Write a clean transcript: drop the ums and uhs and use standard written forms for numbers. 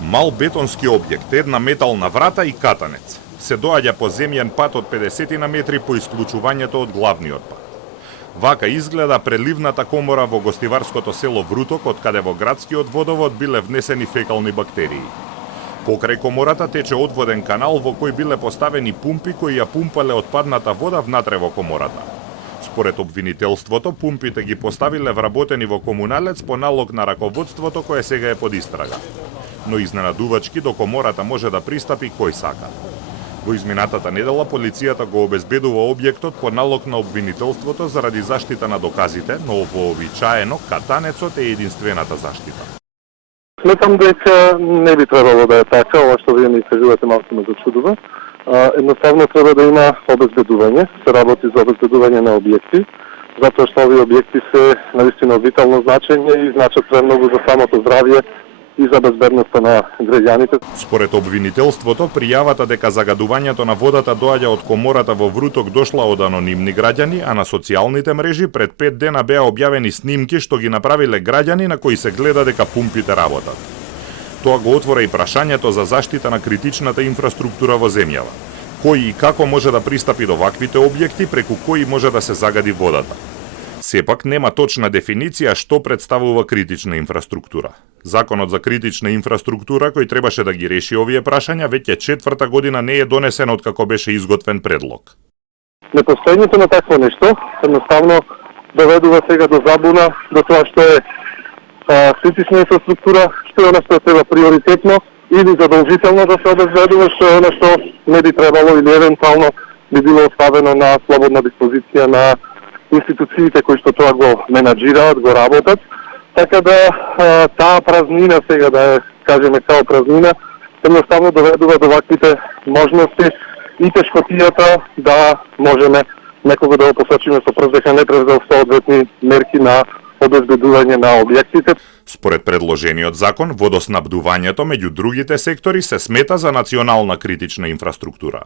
Мал бетонски објект, една метална врата и катанец. Се доаѓа по земјен пат од 50 на метри по исклучувањето од главниот пат. Вака изгледа преливната комора во гостиварското село Вруток, од каде во градскиот водовод биле внесени фекални бактерии. Покрај комората тече одводен канал во кој биле поставени пумпи кои ја пумпале отпадната вода внатре во комората. Според обвинителството, пумпите ги поставиле вработени во комуналец по налог на раководството кое сега е под истрага. Но изненадувачки до комората може да пристапи кој сака. Во изминатата недела полицијата го обезбедува објектот по налог на обвинителството заради заштита на доказите, но вообичаено катанецот е единствената заштита. Сметам дека не би требало да е така, ова што вие ми кажувате малку ме зачудува. Едноставно треба да има обезбедување, се работи за обезбедување на објекти, затоа што овие објекти се навистина од витално значење и значат премногу за самото здравје и за безбедноста на граѓаните. Според обвинителството, пријавата дека загадувањето на водата доаѓа од комората во Вруток дошла од анонимни граѓани, а на социјалните мрежи пред 5 дена беа објавени снимки што ги направиле граѓани на кои се гледа дека пумпите работат. Тоа го отвора и прашањето за заштита на критичната инфраструктура во земјава. Кој и како може да пристапи до ваквите објекти, преку кои може да се загади водата. Сепак нема точна дефиниција што представува критична инфраструктура. Законот за критична инфраструктура, кој требаше да ги реши овие прашања, веќе 4-та година не е донесен од како беше изготвен предлог. Непостоењето на такво нешто едноставно доведува сега до забуна до тоа што е критична инфраструктура, што е она што треба приоритетно или задолжително да се обезбедува, што е она што не би требало или евентуално би било оставено на слободна диспозиција на институциите кои што тоа го менаџираат, го работат, така да таа празнина сега да е, кажеме, као празнина, едноставно доведува до ваквите можности и тешкотијата да можеме некого да го посочиме со прст дека не превзел соодветни мерки на обезбедување на објектите. Според предложениот закон, водоснабдувањето меѓу другите сектори се смета за национална критична инфраструктура.